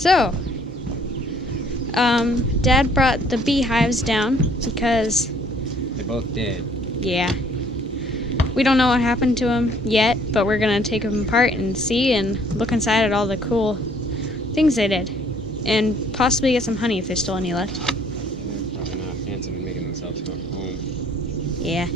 So, Dad brought the beehives down because they're both dead. Yeah. We don't know what happened to them yet, but we're gonna take them apart and see and look inside at all the cool things they did, and possibly get some honey if there's still any left. They're probably not fancy with making themselves home. Yeah.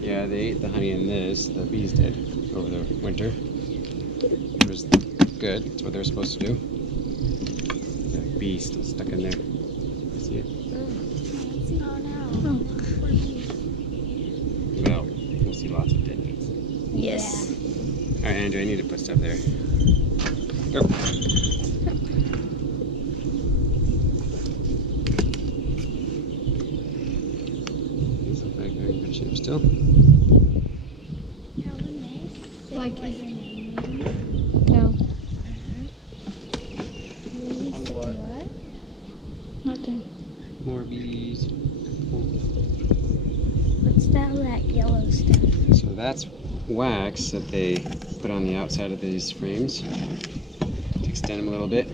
Yeah, they ate the honey in this. The bees did over the winter. It was good. It's what they're supposed to do. The bee still stuck in there. See it? Oh no. Oh. Well, we'll see lots of dead bees. Yes. All right, Andrew, I need to put stuff there. Go. These look like they're in good shape still. Like No. what? Nothing. More bees. What's that yellow stuff? So that's wax that they put on the outside of these frames to extend them a little bit.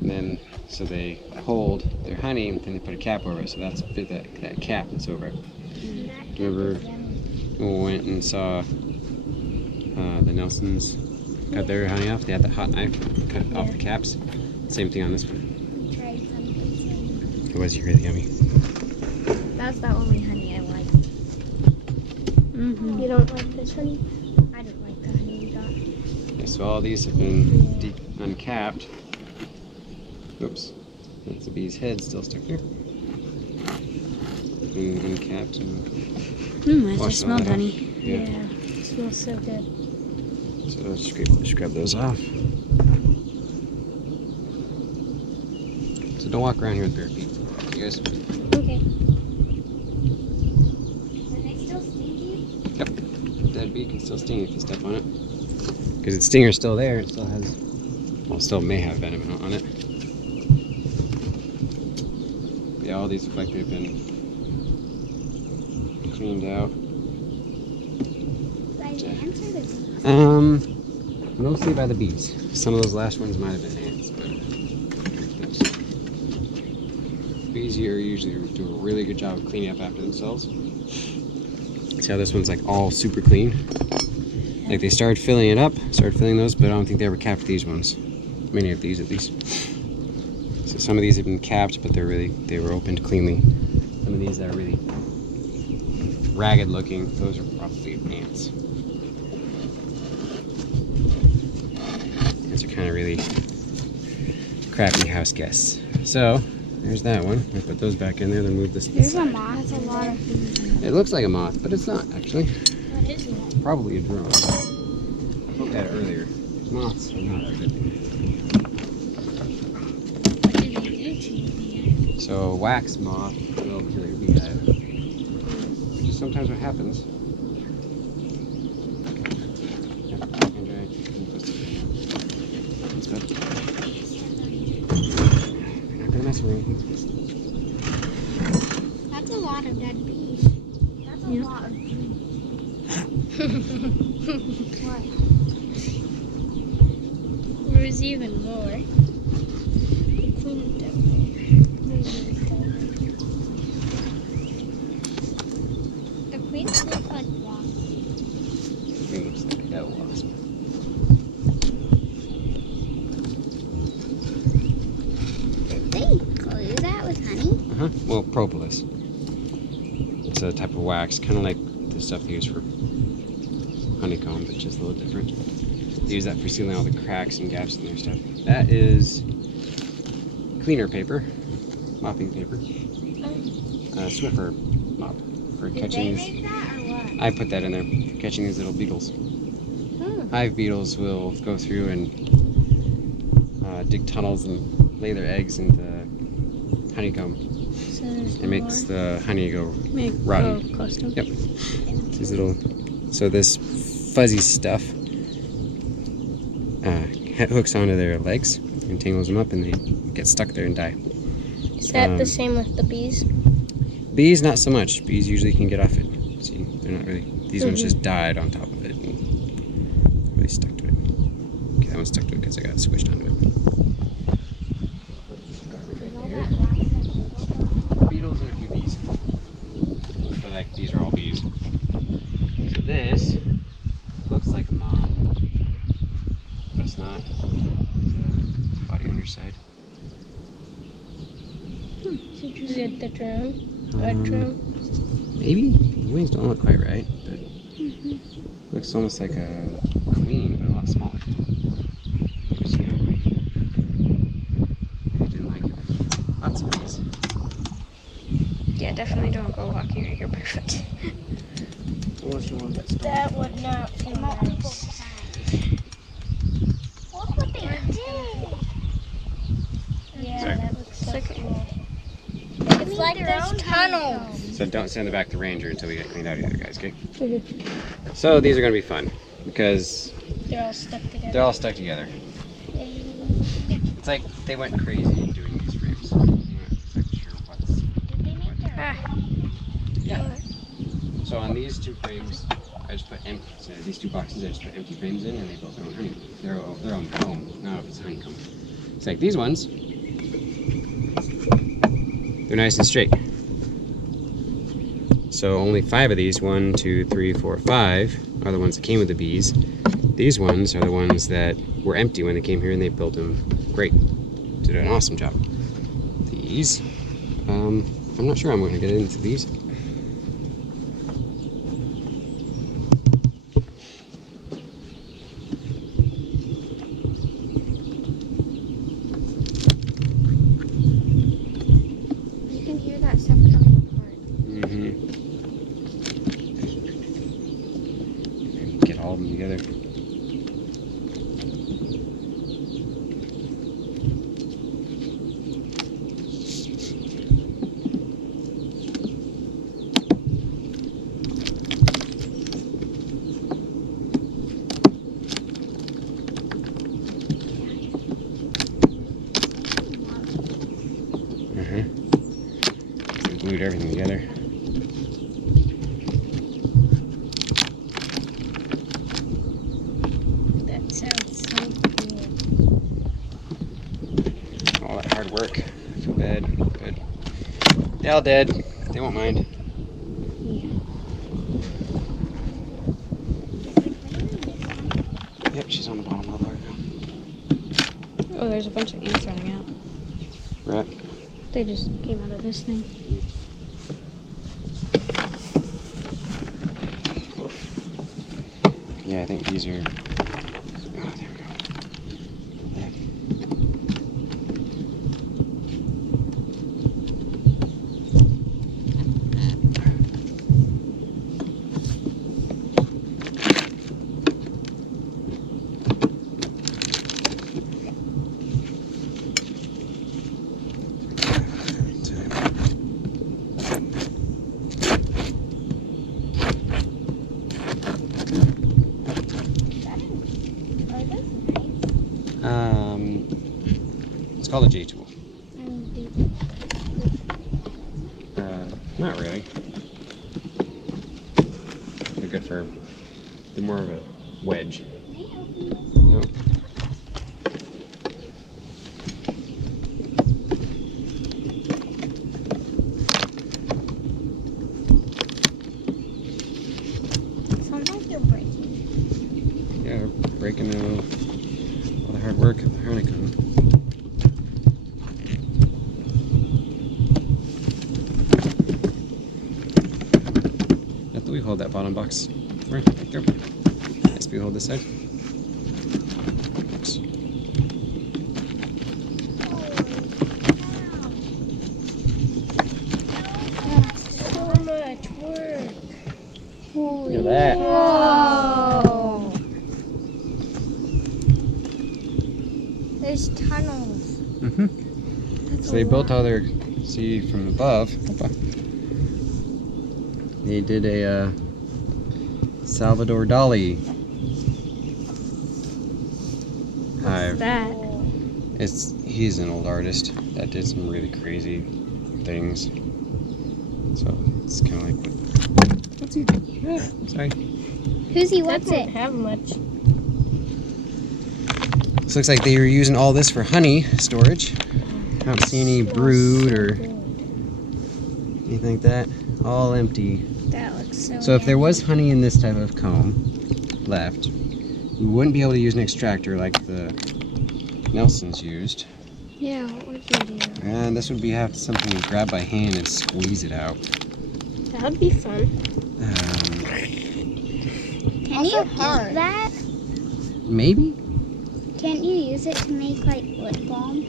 And then, so they hold their honey, and then they put a cap over it. So that's that cap that's over it. Remember when we went and saw the Nelsons cut their honey off? They had the hot knife, cut off the caps. Same thing on this one. Tried something. It was really yummy. That's the only honey I like. Mm-hmm. You don't like this honey? I didn't like the honey we got. Okay, so all these have been uncapped. Oops, that's the bee's head still stuck there. Been uncapped and I wash just smelled that off. honey. Yeah. It smells so good. So scrub those off. So don't walk around here with bare feet, you guys. Okay. Are they still stinky? Yep. Dead bee can still sting if you step on it. Because its stinger's still there, it still has, well, still may have venom on it. Yeah, all these look like they've been cleaned out. By the ants or the bees? Mostly by the bees. Some of those last ones might have been ants, but bees here usually do a really good job of cleaning up after themselves. See how this one's like all super clean? Like they started filling it up, filling those, but I don't think they ever capped these ones. Many of these at least. So some of these have been capped, but they were opened cleanly. Some of these that are really ragged looking, those are probably ants. These are kind of really crappy house guests. So there's that one. I put those back in there. Then move this. There's a moth. That's a lot of bees. It looks like a moth, but it's not actually. What is it? Probably a drone. I looked at it earlier. Moths are not a good thing. What did they do to your beehive? So wax moth will kill your beehive, which is sometimes what happens. Yeah, Andrea, you can put some in there. That's good. You're not gonna mess with anything. That's a lot of dead bees. That's a lot of bees. What? There's even more. The queen down there. The queens look like wasps. It looks like a wasp. Did they glue that with honey? Well, propolis. It's a type of wax, kind of like the stuff they use for honeycomb, but just a little different. They use that for sealing all the cracks and gaps in their stuff. That is cleaner paper, mopping paper. Swiffer mop for catching Did they these. make that or what? I put that in there for catching these little beetles. Hive beetles will go through and dig tunnels and lay their eggs into honeycomb. So there's It makes the honey go Make rotten. go close to 'em. Yep. These little, so this fuzzy stuff hooks onto their legs and tangles them up, and they get stuck there and die. Is that the same with the bees? Bees, not so much. Bees usually can get off it. See, they're not really. These ones just died on top of it and really stuck to it. Okay, that one stuck to it because I got squished onto it. Beetles and a few bees. But like these are all bees. So this looks like a moth, but it's not. It's a body underside. Is it the drone? Red drone? Maybe the wings don't look quite right, but looks almost like a queen, but a lot smaller. Maybe she didn't like it. Lots of bees. Yeah, definitely don't go walking here. You're perfect. Unless you want that storm. That would not be nice. Look what they did. Yeah, Sorry. that looks so Okay. cool. It's like there's tunnels. So don't send it back to Ranger until we get cleaned out either, guys, okay? So these are going to be fun because They're all stuck together. they're all stuck together. It's like they went crazy doing these frames. I'm not exactly sure what's... Did they make their Yeah. So on these two frames, I just put empty. So these two boxes, I just put empty frames in, and they built their own honey. Their own home. I don't know if it's honeycomb. It's like these ones. They're nice and straight. So only 5 of these, 1, 2, 3, 4, 5, are the ones that came with the bees. These ones are the ones that were empty when they came here, and they built them great. Did an awesome job. These, I'm not sure I'm going to get into these. You can hear that stuff coming apart. Get all of them together. We glued everything together. That sounds so cool. All that hard work. I feel bad. Good. They're all dead. They won't mind. Yep, she's on the bottom of the bar now. Oh, there's a bunch of ants running out. Right. They just came out of this thing. Yeah, I think these are. Oh, there we go. Yeah. Are those nice? It's called a J tool. And Not really. They're good for. They're more of a wedge. No. sounds like they're breaking. Yeah, they're breaking all the hard work of the honeycomb. Not that we hold that bottom box. Right there. Yes, we hold this side. Oops. So much work. Look at that. Whoa! There's tunnels. Mm-hmm. So they built all their, see from above. They did a Salvador Dali hive. That. He's an old artist that did some really crazy things. So it's kind of like what's he? Sorry. Koozie, That what's doesn't it? have much. This looks like they were using all this for honey storage. I don't see any brood or anything like that. All empty. That looks so So if there was honey in this type of comb left, we wouldn't be able to use an extractor like the Nelsons used. Yeah, what would you do? And this would be have something to grab by hand and squeeze it out. That would be fun. Can you use that? Maybe? Can't you use it to make like lip balm?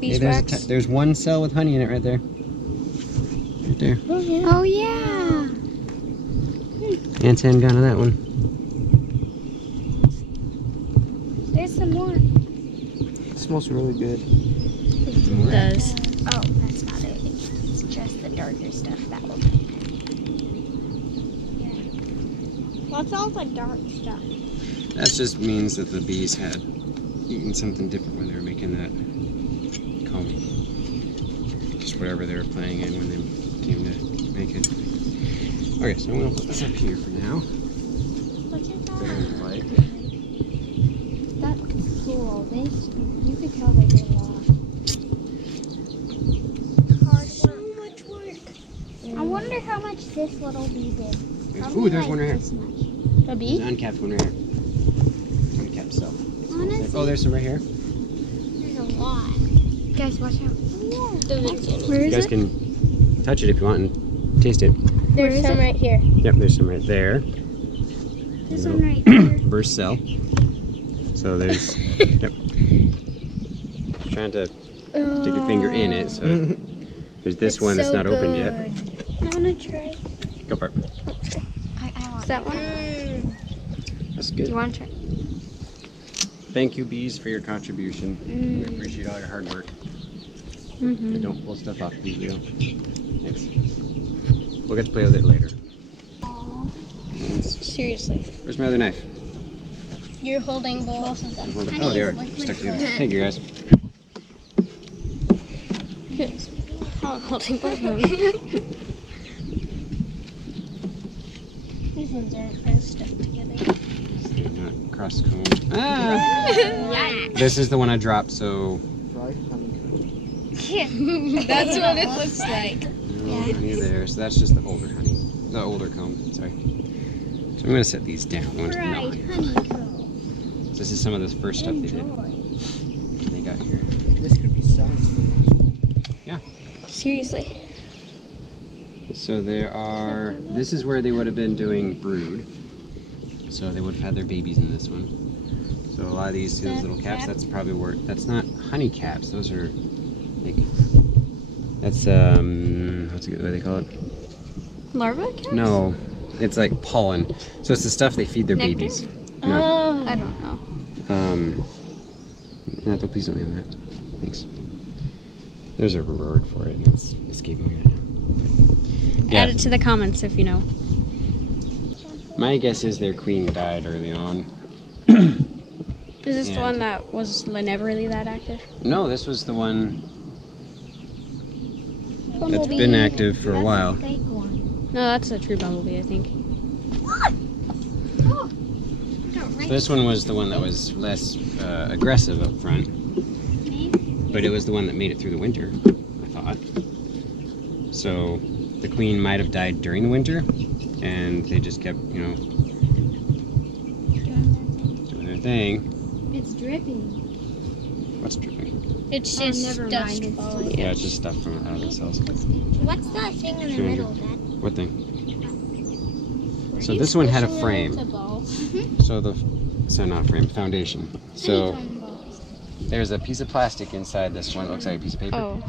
Hey, there's one cell with honey in it right there. Right there. Oh yeah. Ants hadn't gone to that one. There's some more. It smells really good. It does. Oh, that's not it. It's just the darker stuff that will make it. Yeah. What's all the dark stuff? That just means that the bees had eaten something different when they were making that comb. Just whatever they were playing in when they came to make it. Okay, so I'm going to put this up here for now. Look at Better that. than light. That's cool. You could tell they did a lot. Hard work. So much work. I wonder how much this little bee did. Ooh, there's one right here. This much. A There's bee? an uncapped one right here. Uncapped cell. Honestly, Oh, there's some right here. there's a lot. Guys, watch out. Where You is guys it? can touch it if you want and taste it. There's some right here. Yep, there's some right there. There's one right here. Burst cell. So there's. Yep. Trying to stick your finger in it. So there's this one that's not opened yet. I want to try. Go for it. I want Is that one? That's Do good. you want to try? Thank you, bees, for your contribution. We appreciate all your hard work. Mm-hmm. We don't pull stuff off these wheel. Thanks. We'll get to play with it later. Seriously. Where's my other knife? You're holding both of them. Oh, they are stuck together. Thank you, guys. Oh, holding both of them. These ones aren't as stuck together. They're not cross comb. Ah! This is the one I dropped, so. That's what it looks like. No honey there. So that's just the older honey. The older comb, sorry. So I'm going to set these down. I want to melt Right, honey. honeycomb. So this is some of the first stuff they did. They got here. This could be science. Seriously. So there are. This is where they would have been doing brood. So they would have had their babies in this one. So a lot of these, see those little caps, that's probably where. That's not honey caps. Those are like. That's what's the way they call it? Larva caps? No, it's like pollen. So it's the stuff they feed their Nectar? babies. No. Oh. I don't know. No, please don't leave that. Thanks. There's a word for it, and it's escaping me right now. Add it to the comments if you know. My guess is their queen died early on. Is this the And- one that was never really that active? No, this was the one that's Bumblebee. been active for a That's while. fake one. No, that's a true bumblebee, I think. Oh. This one was the one that was less aggressive up front, but it was the one that made it through the winter, I thought. So the queen might have died during the winter, and they just kept, doing their thing. It's dripping. What's dripping? It's Oh, just never dust mind, it's falling. Yeah, it's just stuff from out of the cells. What's that thing in the Sure. middle, Dad? What thing? So this one had a frame. So not a frame, foundation. So there's a piece of plastic inside this one. It looks like a piece of paper. Oh.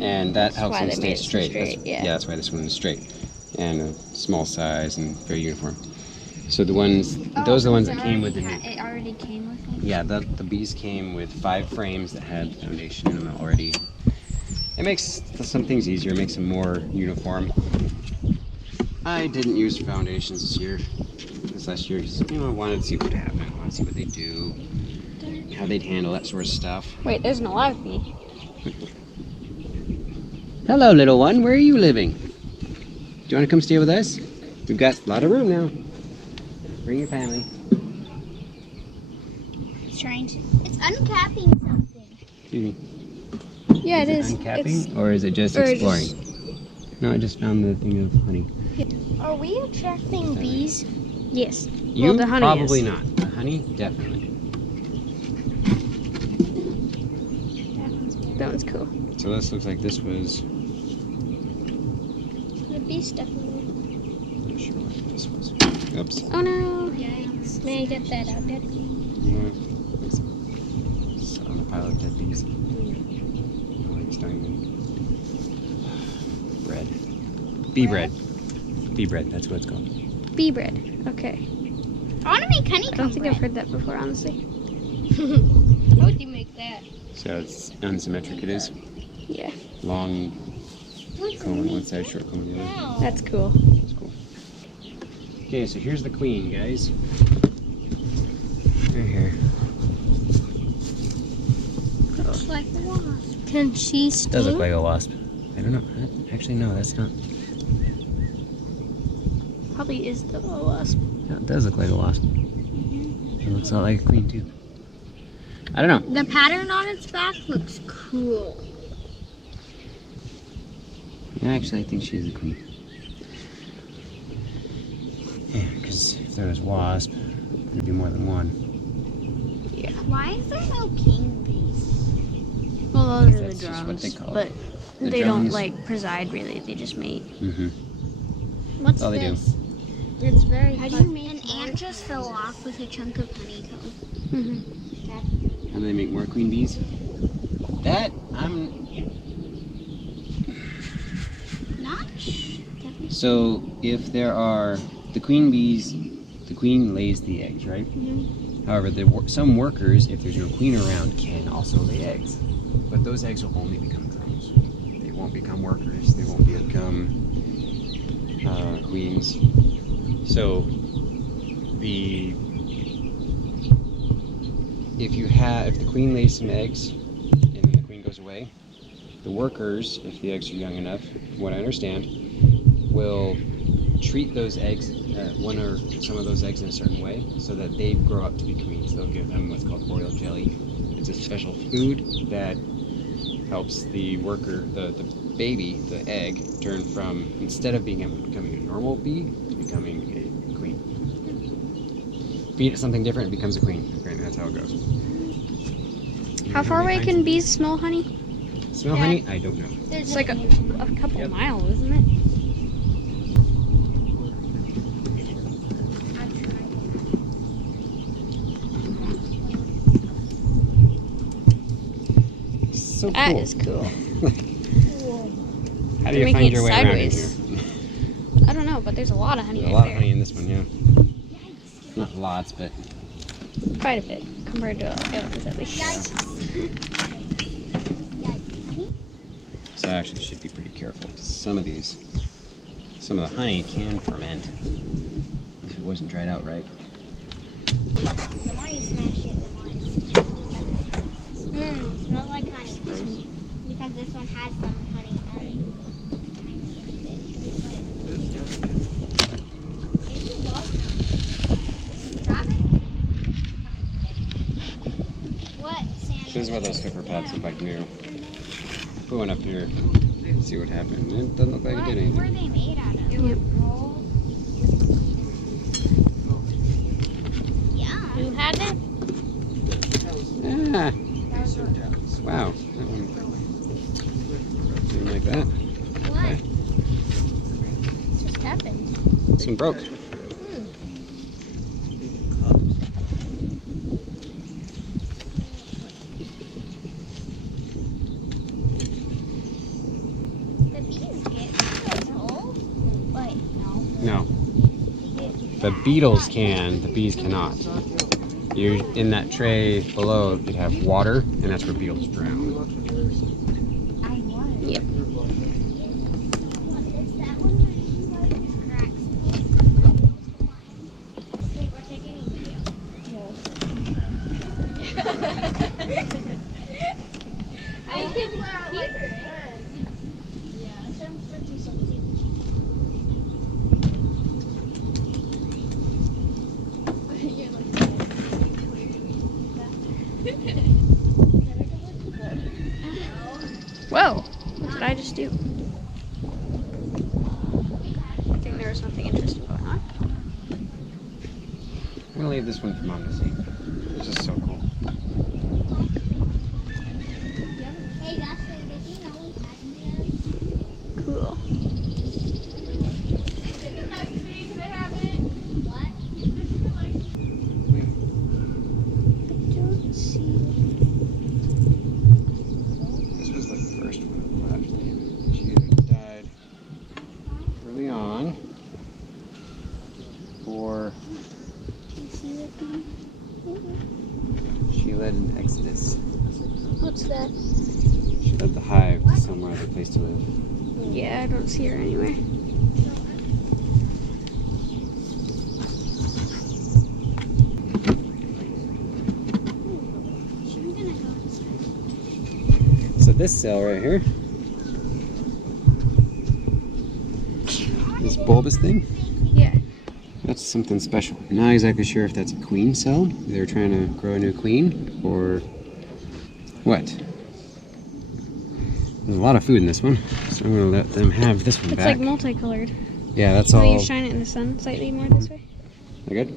And that helps why them they stay made it so straight. straight, yeah. That's why this one is straight. And a small size and very uniform. So the ones, those are the ones that came with the new. It already came with it? Yeah, the bees came with 5 frames that had foundation in them already. It makes some things easier, it makes them more uniform. I didn't use foundations this last year because I wanted to see what happened, I wanted to see what they do, how they'd handle that sort of stuff. Wait, there's an alive bee. Hello, little one. Where are you living? Do you want to come stay with us? We've got a lot of room now. Bring your family. It's trying to. It's uncapping something. Excuse me. Yeah, it is. Uncapping, or is it just or exploring? No, I just found the thing of honey. Are we attracting bees? Yes. You Well, the honey probably is. not. The honey, definitely. That one's cool. So this looks like this was. The bee stuff. I'm not sure what this was. Oops. Oh no. Yikes. May I get that out there? Yeah. It's on a pile of dead bees. Oh, like stung them. Bread. Bee bread. Bee bread, that's what it's called. Bee bread. Okay. I want to make honeycomb I don't think I've bread. heard that before, honestly. How would you make that? So it's unsymmetric, it is. Yeah. Long cone on one side, short cone on the other. Oh. That's cool. That's cool. Okay, so here's the queen, guys. Right here. Looks like a wasp. Can she sting? Does look like a wasp. I don't know. Actually, no, that's not. Probably is the wasp. No, it does look like a wasp. It looks a lot like a queen, too. I don't know. The pattern on its back looks cool. Yeah, actually, I think she's a queen. Yeah, because if there was wasp, there'd be more than one. Yeah. Why is there no king bees? Well, those are the That's just what drones. they call But it. The they don't drones? like preside really. They just mate. Mm-hmm. What's all they do. this? It's very How do hard. you make an ant just fell off with a chunk of honeycomb? Mm-hmm. How do they make more queen bees? That, Not So, if there are the queen bees, the queen lays the eggs, right? However, some workers, if there's no queen around, can also lay eggs. But those eggs will only become drones. They won't become workers. They won't become queens. So, if the queen lays some eggs and then the queen goes away, the workers, if the eggs are young enough, from what I understand, will treat those eggs, one or some of those eggs in a certain way, so that they grow up to be queens. They'll give them what's called royal jelly. It's a special food that helps the worker, the baby, the egg, turn from, instead of becoming a normal bee, to becoming a queen. Feed it something different, it becomes a queen. Apparently that's how it goes. How far away can bees smell honey? Smell honey? I don't know. It's like a couple Yep. miles, isn't it? So cool. That is cool. How do They're you making find it your way around in sideways. here? I don't know, but there's a lot of honey There's a right lot there. of honey in this one, yeah. Not lots, but Quite a bit compared to others, at least. so I actually should be pretty careful. Some of the honey can ferment if it wasn't dried out right. The more you smash it, the more it smells like honey. Because this one has some honey on it. What? This is what those pepper pads look like new. We went up here and see what happened. It doesn't look like it did What were anything. they made out of? It would roll. Yeah. You had it? Ah, wow, that one didn't like that. What? Just happened. This one broke. The bees get those holes. Wait, no. No, the beetles can, the bees cannot. You're in that tray below, you'd have water, and that's where beetles drown. I was. Yep. What is that one? Cracks. Wait, we're taking a video. I can like yeah, 750 something. You're like Whoa! What did I just do? I think there was something interesting going on. I'm gonna leave this one for Mom to see. It's just so cool. Hey, that's it. Did you know we had Cool. what? Don't see. This was the first one that left. She either died early on, or she led an exodus. What's that? She led the hive to somewhere other place to live. Yeah, I don't see her anywhere. I'm gonna go inside. So this cell right here, this bulbous thing, Yeah. that's something special. I'm not exactly sure if that's a queen cell. They're trying to grow a new queen, or what. There's a lot of food in this one, so I'm gonna let them have this one It's back. like multicolored. Yeah, that's So all. you shine it in the sun slightly more this way. They're good?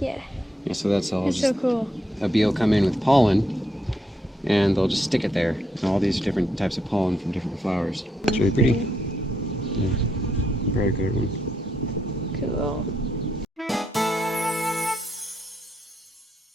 Yeah. Yeah, so that's all. It's Just so cool. a bee will come in with pollen, and they'll just stick it there. And all these different types of pollen from different flowers. It's really pretty. Yeah. Very good one. Cool.